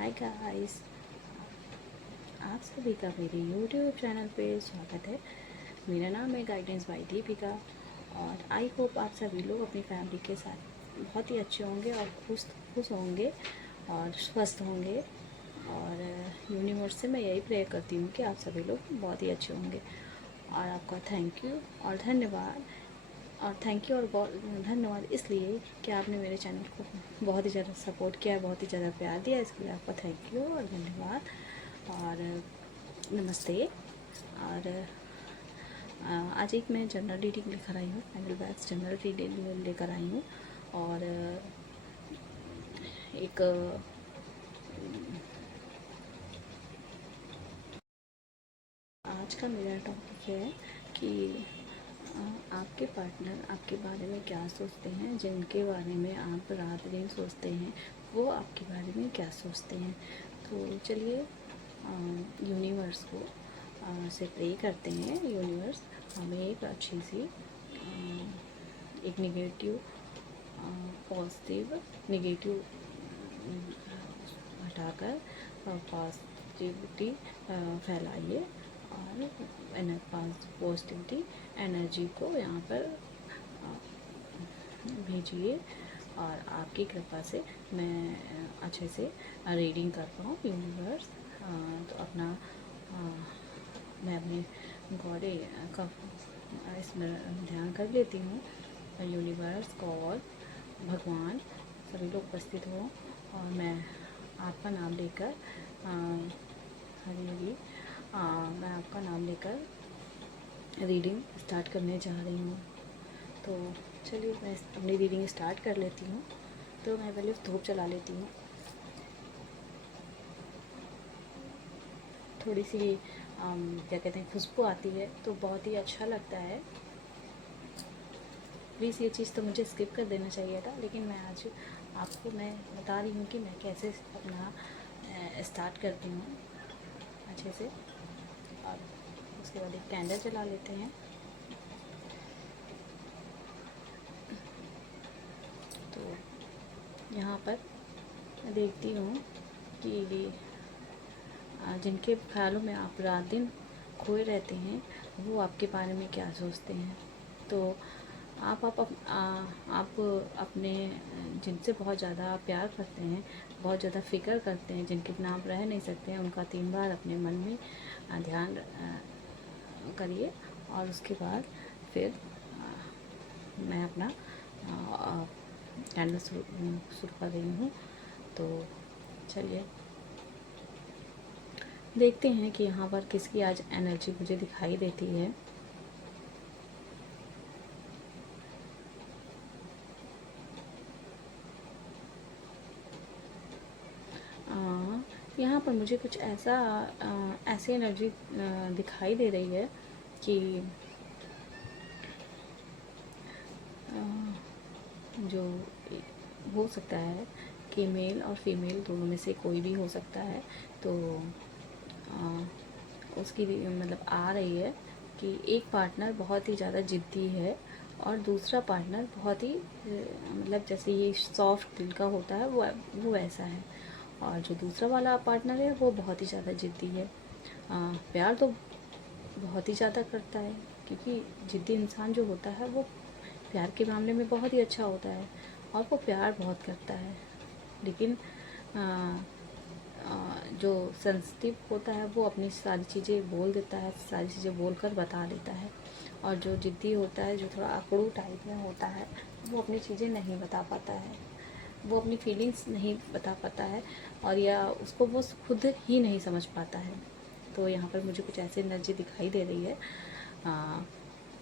Hi guys, आप सभी का मेरे यूट्यूब चैनल पे स्वागत है। मेरा नाम है गाइडेंस बाय दीपिका और आई होप आप सभी लोग अपनी फैमिली के साथ बहुत ही अच्छे होंगे और खुश खुश होंगे और स्वस्थ होंगे। और यूनिवर्स से मैं यही प्रे करती हूँ कि आप सभी लोग बहुत ही अच्छे होंगे। और आपका थैंक यू और धन्यवाद। और थैंक यू और धन्यवाद इसलिए कि आपने मेरे चैनल को बहुत ही ज़्यादा सपोर्ट किया है, बहुत ही ज़्यादा प्यार दिया, इसके लिए आपका थैंक यू और धन्यवाद और नमस्ते। और आज एक मैं जनरल रीडिंग लेकर आई हूँ, पैनल बैग्स जनरल रीडिंग लेकर आई हूँ। और एक आज का मेरा टॉपिक है कि आपके पार्टनर आपके बारे में क्या सोचते हैं, जिनके बारे में आप रात दिन सोचते हैं वो आपके बारे में क्या सोचते हैं। तो चलिए यूनिवर्स को से प्रे करते हैं। यूनिवर्स हमें एक अच्छी सी एक नेगेटिव पॉजिटिव नेगेटिव हटाकर पॉजिटिविटी फैलाइए और पॉजिटिविटी एनर्जी को यहाँ पर भेजिए। और आपकी कृपा से मैं अच्छे से रीडिंग कर पाऊँ यूनिवर्स। तो अपना मैं अपने गॉड का इसमें ध्यान कर लेती हूँ। यूनिवर्स गॉड भगवान सभी लोग उपस्थित हों और मैं आपका नाम लेकर हरी हरी मैं आपका नाम लेकर रीडिंग स्टार्ट करने जा रही हूँ। तो चलिए मैं अपनी रीडिंग स्टार्ट कर लेती हूँ। तो मैं पहले धूप जला लेती हूँ। थोड़ी सी क्या कहते हैं खुशबू आती है तो बहुत ही अच्छा लगता है। प्लीज़ ये चीज़ तो मुझे स्किप कर देना चाहिए था, लेकिन मैं आज आपको मैं बता रही हूँ कि मैं कैसे अपना स्टार्ट करती हूँ अच्छे से। और उसके बाद एक कैंडल जला लेते हैं। तो यहाँ पर मैं देखती हूँ कि जिनके ख्यालों में आप रात दिन खोए रहते हैं वो आपके बारे में क्या सोचते हैं। तो आप अपने जिनसे बहुत ज़्यादा प्यार करते हैं, बहुत ज़्यादा फ़िक्र करते हैं, जिनके बिना आप रह नहीं सकते हैं, उनका 3 बार अपने मन में ध्यान करिए। और उसके बाद फिर मैं अपना कैंडल शुरू कर रही हूँ। तो चलिए देखते हैं कि यहाँ पर किसकी आज एनर्जी मुझे दिखाई देती है। यहाँ पर मुझे कुछ ऐसी एनर्जी दिखाई दे रही है कि जो हो सकता है कि मेल और फीमेल दोनों में से कोई भी हो सकता है। तो उसकी मतलब आ रही है कि एक पार्टनर बहुत ही ज़्यादा ज़िद्दी है और दूसरा पार्टनर बहुत ही मतलब जैसे ये सॉफ्ट दिल का होता है वो ऐसा है। और जो दूसरा वाला पार्टनर है वो बहुत ही ज़्यादा ज़िद्दी है। प्यार तो बहुत ही ज़्यादा करता है, क्योंकि ज़िद्दी इंसान जो होता है वो प्यार के मामले में बहुत ही अच्छा होता है और वो प्यार बहुत करता है। लेकिन जो सेंसिटिव होता है वो अपनी सारी चीज़ें बोल देता है, सारी चीज़ें बोलकर बता देता है। और जो ज़िद्दी होता है, जो थोड़ा अकड़ू टाइप में होता है, वो अपनी चीज़ें नहीं बता पाता है, वो अपनी फीलिंग्स नहीं बता पाता है और या उसको वो खुद ही नहीं समझ पाता है। तो यहाँ पर मुझे कुछ ऐसी एनर्जी दिखाई दे रही है।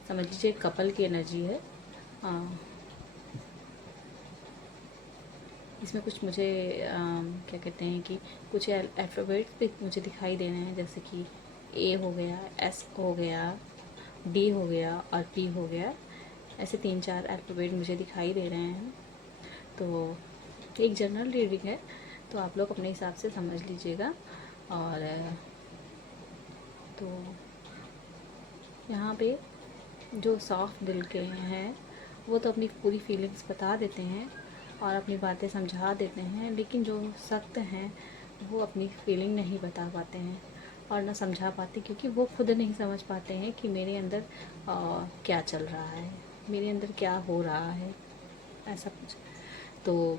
समझ लीजिए कपल की एनर्जी है। इसमें कुछ मुझे क्या कहते हैं कि कुछ अल्फ़ाबेट्स भी मुझे दिखाई दे रहे हैं, जैसे कि ए हो गया, एस हो गया, डी हो गया और पी हो गया। ऐसे 3-4 अल्फ़ाबेट मुझे दिखाई दे रहे हैं। तो एक जनरल रीडिंग है, तो आप लोग अपने हिसाब से समझ लीजिएगा। और तो यहाँ पे जो सॉफ्ट दिल के हैं वो तो अपनी पूरी फीलिंग्स बता देते हैं और अपनी बातें समझा देते हैं, लेकिन जो सख्त हैं वो अपनी फीलिंग नहीं बता पाते हैं और ना समझा पाते, क्योंकि वो खुद नहीं समझ पाते हैं कि मेरे अंदर क्या चल रहा है, मेरे अंदर क्या हो रहा है, ऐसा कुछ। तो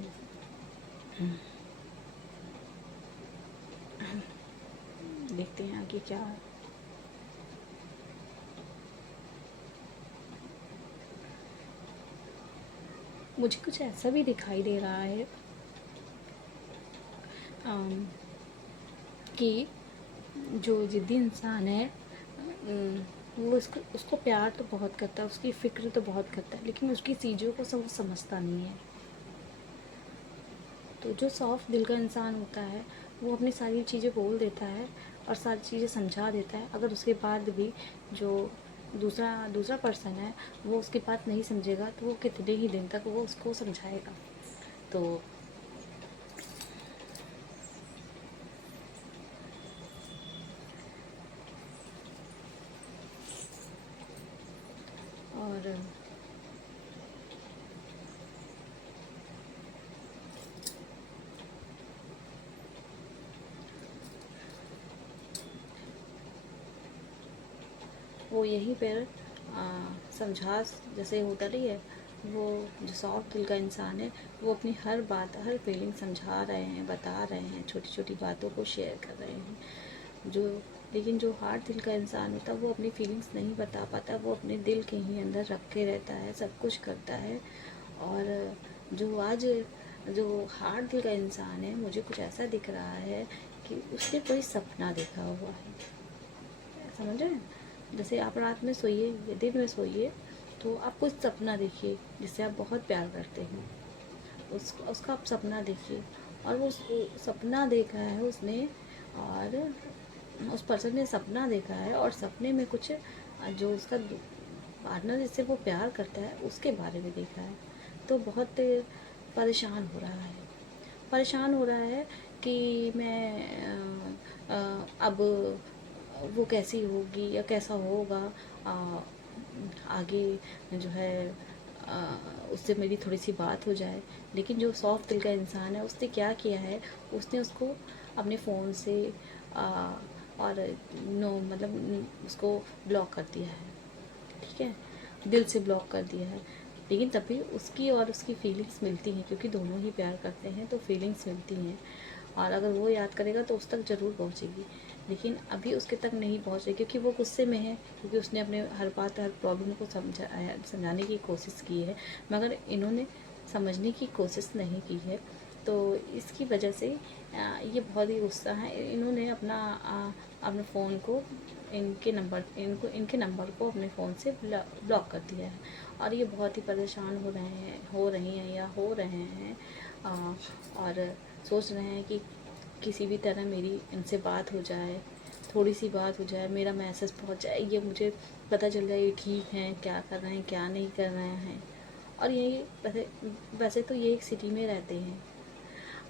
देखते हैं आगे क्या। मुझे कुछ ऐसा भी दिखाई दे रहा है अम, कि जो ज़िद्दी इंसान है वो उसको उसको प्यार तो बहुत करता है, उसकी फ़िक्र तो बहुत करता है, लेकिन उसकी चीज़ों को सब वो समझता नहीं है। तो जो सॉफ्ट दिल का इंसान होता है वो अपनी सारी चीज़ें बोल देता है और सारी चीज़ें समझा देता है। अगर उसके बाद भी जो दूसरा दूसरा पर्सन है वो उसकी बात नहीं समझेगा तो वो कितने ही दिन तक वो उसको समझाएगा। तो और वो यहीं पर समझा, जैसे होता नहीं है, वो जो सॉफ्ट दिल का इंसान है वो अपनी हर बात हर फीलिंग समझा रहे हैं, बता रहे हैं, छोटी छोटी बातों को शेयर कर रहे हैं। जो लेकिन जो हार्ड दिल का इंसान होता है वो अपनी फीलिंग्स नहीं बता पाता, वो अपने दिल के ही अंदर रख के रहता है, सब कुछ करता है। और जो आज जो हार्ड दिल का इंसान है, मुझे कुछ ऐसा दिख रहा है कि उसने कोई सपना देखा हुआ है, समझ रहे हैं? जैसे आप रात में सोइए या दिन में सोइए तो आप कुछ सपना देखिए जिससे आप बहुत प्यार करते हैं, उसका आप सपना देखिए। और वो सपना देखा है उसने, और उस पर्सन ने सपना देखा है और सपने में कुछ जो उसका पार्टनर जिससे वो प्यार करता है उसके बारे में देखा है। तो बहुत परेशान हो रहा है, परेशान हो रहा है कि मैं अब वो कैसी होगी या कैसा होगा, अ, आगे जो है उससे मेरी थोड़ी सी बात हो जाए। लेकिन जो सॉफ्ट दिल का इंसान है उसने क्या किया है, उसने उसको अपने फ़ोन से और नो मतलब उसको ब्लॉक कर दिया है, ठीक है, दिल से ब्लॉक कर दिया है। लेकिन तभी उसकी और उसकी फीलिंग्स मिलती हैं, क्योंकि दोनों ही प्यार करते हैं तो फीलिंग्स मिलती हैं। और अगर वो याद करेगा तो उस तक ज़रूर पहुँचेगी, लेकिन अभी उसके तक नहीं पहुँचे क्योंकि वो गुस्से में है, क्योंकि उसने अपने हर बात हर प्रॉब्लम को समझाने की कोशिश की है, मगर इन्होंने समझने की कोशिश नहीं की है। तो इसकी वजह से ये बहुत ही गुस्सा है। इन्होंने अपने फ़ोन को इनके नंबर को अपने फ़ोन से ब्लॉक कर दिया है। और ये बहुत ही परेशान हो रही हैं या हो रहे हैं, और सोच रहे हैं कि किसी भी तरह मेरी इनसे बात हो जाए, थोड़ी सी बात हो जाए, मेरा मैसेज पहुंच जाए, ये मुझे पता चल जाए ये ठीक हैं, क्या कर रहे हैं क्या नहीं कर रहे हैं। और ये वैसे वैसे तो ये एक सिटी में रहते हैं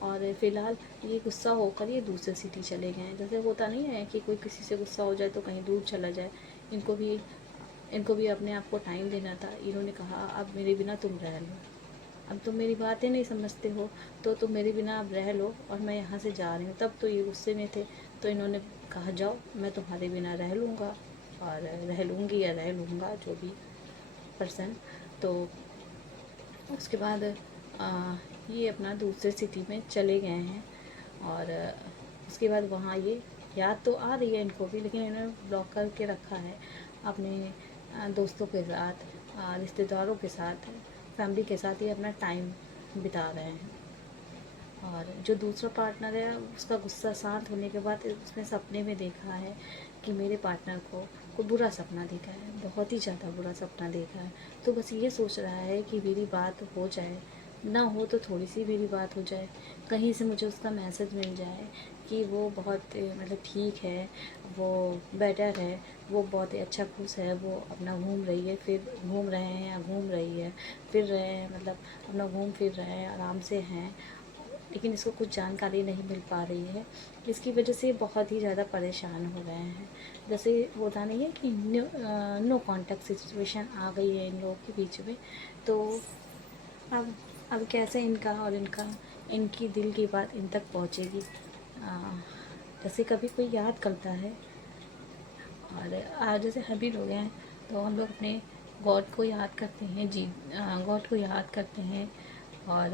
और फ़िलहाल ये गुस्सा होकर ये दूसरे सिटी चले गए हैं। जैसे होता नहीं है कि कोई किसी से गुस्सा हो जाए तो कहीं दूर चला जाए, इनको भी इनको भी अपने आप को टाइम देना था। इन्होंने कहा अब मेरे बिना तुम रह लो, अब तुम मेरी बातें नहीं समझते हो तो तुम मेरे बिना अब रह लो और मैं यहाँ से जा रही हूँ। तब तो ये गुस्से में थे, तो इन्होंने कहा जाओ मैं तुम्हारे बिना रह लूँगा और रह लूँगी या रह लूँगा, जो भी पर्सन। तो उसके बाद ये अपना दूसरे सिटी में चले गए हैं। और उसके बाद वहाँ ये याद तो आ रही है इनको भी, लेकिन इन्होंने ब्लॉक करके रखा है अपने दोस्तों के साथ, रिश्तेदारों के साथ, फैमिली के साथ ये अपना टाइम बिता रहे हैं। और जो दूसरा पार्टनर है उसका गुस्सा शांत होने के बाद उसने सपने में देखा है कि मेरे पार्टनर को बुरा सपना देखा है, बहुत ही ज़्यादा बुरा सपना देखा है। तो बस ये सोच रहा है कि मेरी बात हो जाए, ना हो तो थोड़ी सी मेरी बात हो जाए, कहीं से मुझे उसका मैसेज मिल जाए कि वो बहुत मतलब ठीक है, वो बेटर है, वो बहुत ही अच्छा खुश है, वो अपना घूम रही है, फिर घूम रहे हैं या घूम रही है, फिर रहे हैं, मतलब अपना घूम फिर रहे हैं, आराम से हैं। लेकिन इसको कुछ जानकारी नहीं मिल पा रही है, इसकी वजह से बहुत ही ज़्यादा परेशान हो रहे हैं। जैसे होता नहीं है कि नो कॉन्टैक्ट सिचुएशन आ गई है इन लोगों के बीच में। तो अब अब कैसे इनका और इनकी दिल की बात इन तक पहुँचेगी, जैसे कभी कोई याद करता है, और जैसे हैबिट हो गया है, तो हम लोग अपने गॉड को याद करते हैं, जी गॉड को याद करते हैं, और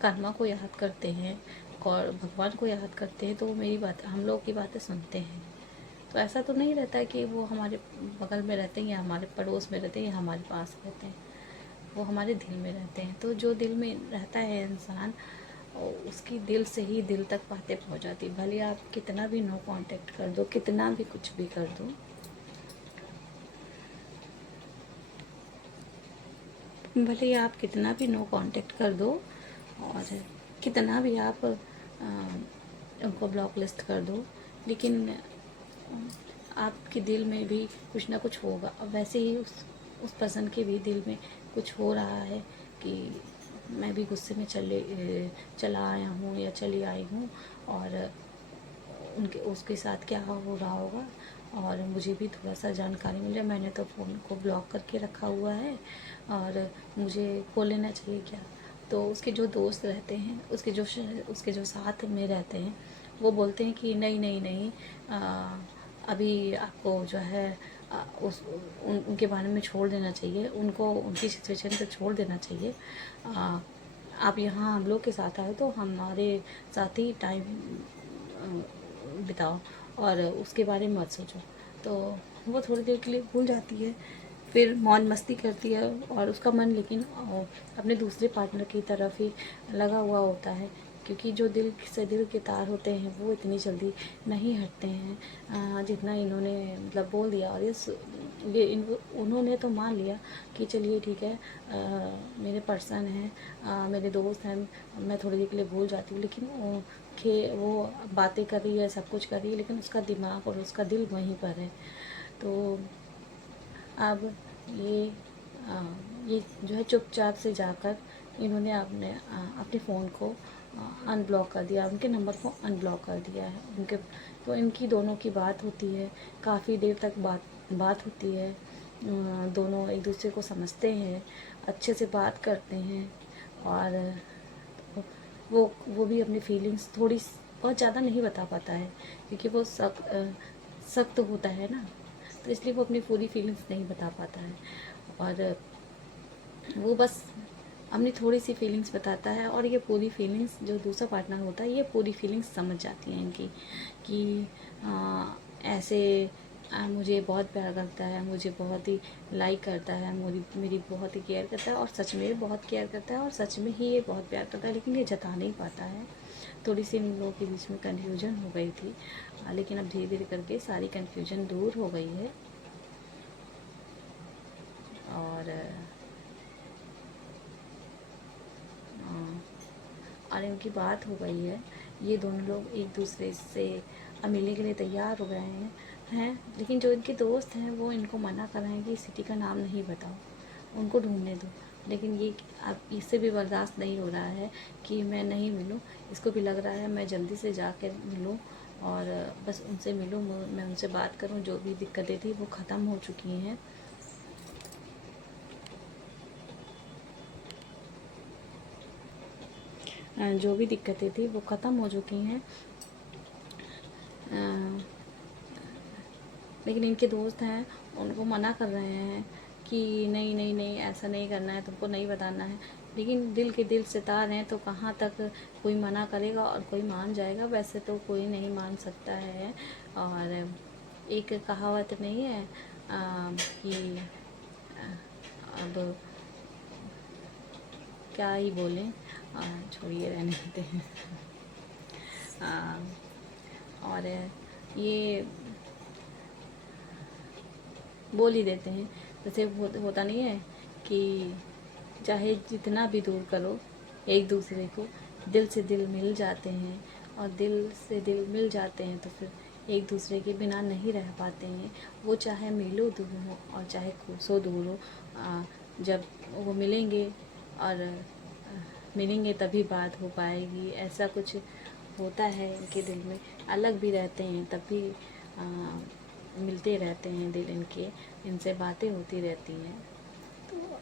कर्मा को याद करते हैं, और भगवान को याद करते हैं, तो वो मेरी बात, हम लोग की बातें सुनते हैं। तो ऐसा तो नहीं रहता है कि वो हमारे बगल में रहते हैं या हमारे पड़ोस में रहते हैं या हमारे पास रहते हैं, वो हमारे दिल में रहते हैं। तो जो दिल में रहता है इंसान, उसकी दिल से ही दिल तक बातें पहुंच जाती। भले आप कितना भी नो कांटेक्ट कर दो, कितना भी कुछ भी कर दो, भले ही आप कितना भी नो कांटेक्ट कर दो, और कितना भी आप उनको ब्लॉक लिस्ट कर दो, लेकिन आपके दिल में भी कुछ ना कुछ होगा। अब वैसे ही उस पर्सन के भी दिल में कुछ हो रहा है कि मैं भी गुस्से में चला आया हूँ या चली आई हूँ, और उसके साथ क्या हो रहा होगा, और मुझे भी थोड़ा सा जानकारी मिल जाए। मैंने तो फ़ोन को ब्लॉक करके रखा हुआ है, और मुझे खोल लेना चाहिए क्या। तो उसके जो दोस्त रहते हैं, उसके जो साथ में रहते हैं, वो बोलते हैं कि नहीं नहीं नहीं, अभी आपको जो है उनके बारे में छोड़ देना चाहिए, उनको उनकी सिचुएशन पे छोड़ देना चाहिए। आप यहाँ हम लोग के साथ आए तो हमारे साथ ही टाइम बिताओ, और उसके बारे में मत सोचो। तो वो थोड़ी देर के लिए भूल जाती है, फिर मौज मस्ती करती है, और उसका मन लेकिन अपने दूसरे पार्टनर की तरफ ही लगा हुआ होता है, क्योंकि जो दिल से दिल के तार होते हैं वो इतनी जल्दी नहीं हटते हैं जितना इन्होंने मतलब बोल दिया। और उन्होंने तो मान लिया कि चलिए ठीक है, मेरे पर्सन हैं, मेरे दोस्त हैं, मैं थोड़ी देर के लिए भूल जाती हूँ, लेकिन वो बातें कर रही है, सब कुछ कर रही है, लेकिन उसका दिमाग और उसका दिल वहीं पर है। तो अब ये ये जो है चुपचाप से जाकर इन्होंने अपने फ़ोन को अनब्लॉक कर दिया, उनके नंबर को अनब्लॉक कर दिया है उनके। तो इनकी दोनों की बात होती है, काफ़ी देर तक बात होती है, दोनों एक दूसरे को समझते हैं, अच्छे से बात करते हैं, और वो भी अपनी फीलिंग्स थोड़ी बहुत ज़्यादा नहीं बता पाता है, क्योंकि वो सख्त होता है ना, तो इसलिए वो अपनी पूरी फीलिंग्स नहीं बता पाता है, और वो बस अपनी थोड़ी सी फीलिंग्स बताता है। और ये पूरी फीलिंग्स जो दूसरा पार्टनर होता है, ये पूरी फीलिंग्स समझ जाती हैं इनकी, कि ऐसे मुझे बहुत प्यार करता है, मुझे बहुत ही लाइक करता है, मेरी बहुत ही केयर करता है, और सच में बहुत केयर करता है, और सच में ही ये बहुत प्यार करता है, लेकिन ये जता नहीं पाता है। थोड़ी सी इन लोगों के बीच में कन्फ्यूजन हो गई थी, लेकिन अब धीरे धीरे करके सारी कन्फ्यूजन दूर हो गई है, और इनकी बात हो गई है। ये दोनों लोग एक दूसरे से मिलने के लिए तैयार हो गए हैं, लेकिन जो इनके दोस्त हैं वो इनको मना कर रहे हैं कि सिटी का नाम नहीं बताओ, उनको ढूंढने दो। लेकिन ये अब इससे भी बर्दाश्त नहीं हो रहा है कि मैं नहीं मिलूं, इसको भी लग रहा है मैं जल्दी से जाकर मिलूं, और बस उनसे मिलूं, मैं उनसे बात करूं, जो भी दिक्कतें थी वो ख़त्म हो चुकी हैं। जो भी दिक्कतें थी वो ख़त्म हो चुकी हैं, लेकिन इनके दोस्त हैं उनको मना कर रहे हैं कि नहीं नहीं नहीं, ऐसा नहीं करना है, तुमको नहीं बताना है। लेकिन दिल के दिल से तार हैं, तो कहाँ तक कोई मना करेगा और कोई मान जाएगा। वैसे तो कोई नहीं मान सकता है, और एक कहावत नहीं है कि अब क्या ही बोलें, छोड़िए, रहने देते हैं। और ये बोल ही देते हैं, जैसे होता नहीं है कि चाहे जितना भी दूर करो एक दूसरे को, दिल से दिल मिल जाते हैं, और दिल से दिल मिल जाते हैं तो फिर एक दूसरे के बिना नहीं रह पाते हैं। वो चाहे मीलों दूर हो और चाहे कोसों दूर हो, जब वो मिलेंगे और मिलेंगे तभी बात हो पाएगी। ऐसा कुछ होता है इनके दिल में, अलग भी रहते हैं तब भी मिलते रहते हैं दिल इनके, इनसे बातें होती रहती हैं। तो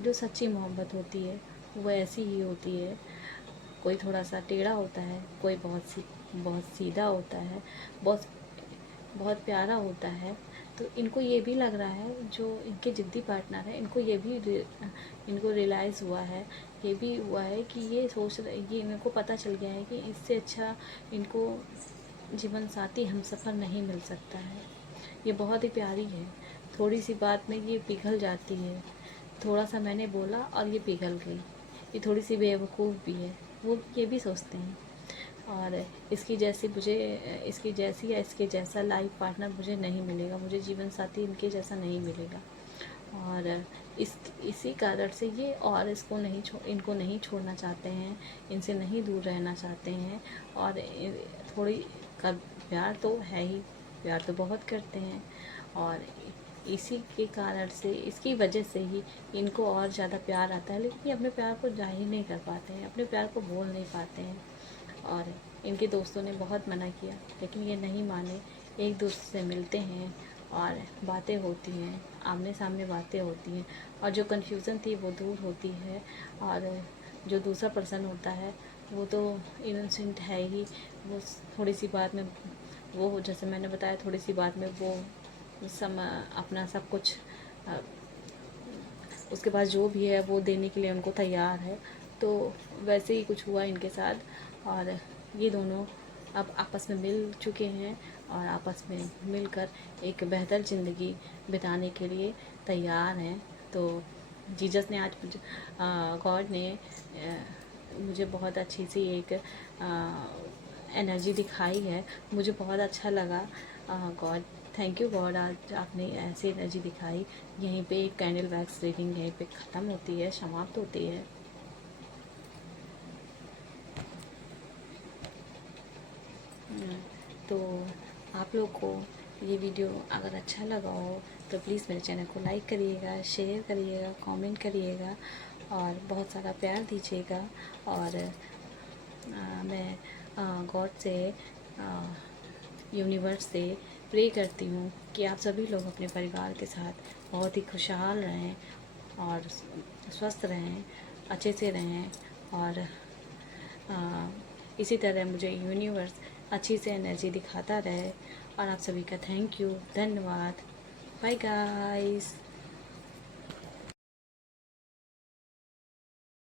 जो सच्ची मोहब्बत होती है वो ऐसी ही होती है, कोई थोड़ा सा टेढ़ा होता है, कोई बहुत सीधा होता है, बहुत बहुत प्यारा होता है। तो इनको ये भी लग रहा है, जो इनके ज़िद्दी पार्टनर है, इनको रियलाइज़ हुआ है, ये भी हुआ है कि ये इनको पता चल गया है कि इससे अच्छा इनको जीवन साथी हमसफ़र नहीं मिल सकता है। ये बहुत ही प्यारी है, थोड़ी सी बात में ये पिघल जाती है। थोड़ा सा मैंने बोला और ये पिघल गई। ये थोड़ी सी बेवकूफ़ भी है, वो ये भी सोचते हैं। और इसकी जैसी या इसके जैसा लाइफ पार्टनर मुझे नहीं मिलेगा, मुझे जीवन साथी इनके जैसा नहीं मिलेगा। और इसी कारण से ये और इनको नहीं छोड़ना चाहते हैं, इनसे नहीं दूर रहना चाहते हैं। और थोड़ी का प्यार तो है ही, प्यार तो बहुत करते हैं। और इसी के कारण से, इसकी वजह से ही इनको और ज़्यादा प्यार आता है, लेकिन ये अपने प्यार को जाहिर नहीं कर पाते हैं, अपने प्यार को बोल नहीं पाते हैं। और इनके दोस्तों ने बहुत मना किया, लेकिन ये नहीं माने। एक दूसरे से मिलते हैं और बातें होती हैं, आमने सामने बातें होती हैं, और जो कन्फ्यूज़न थी वो दूर होती है। और जो दूसरा पर्सन होता है वो तो इनोसेंट है ही, वो थोड़ी सी बात में, वो जैसे मैंने बताया, थोड़ी सी बात में वो अपना सब कुछ, उसके पास जो भी है वो देने के लिए उनको तैयार है। तो वैसे ही कुछ हुआ इनके साथ, और ये दोनों अब आपस में मिल चुके हैं और आपस में मिलकर एक बेहतर ज़िंदगी बिताने के लिए तैयार हैं। तो जीसस ने आज गॉड ने मुझे बहुत अच्छी सी एक एनर्जी दिखाई है, मुझे बहुत अच्छा लगा। गॉड, थैंक यू गॉड, आज आपने ऐसी एनर्जी दिखाई। यहीं पे एक कैंडल वैक्स रीडिंग यहीं पे ख़त्म होती है, समाप्त होती है। तो आप लोग को ये वीडियो अगर अच्छा लगा हो तो प्लीज़ मेरे चैनल को लाइक करिएगा, शेयर करिएगा, कमेंट करिएगा और बहुत सारा प्यार दीजिएगा। और मैं गॉड से, यूनिवर्स से प्रे करती हूँ कि आप सभी लोग अपने परिवार के साथ बहुत ही खुशहाल रहें और स्वस्थ रहें, अच्छे से रहें। और इसी तरह मुझे यूनिवर्स अच्छी से एनर्जी दिखाता रहे। और आप सभी का थैंक यू, धन्यवाद, बाय गाइस।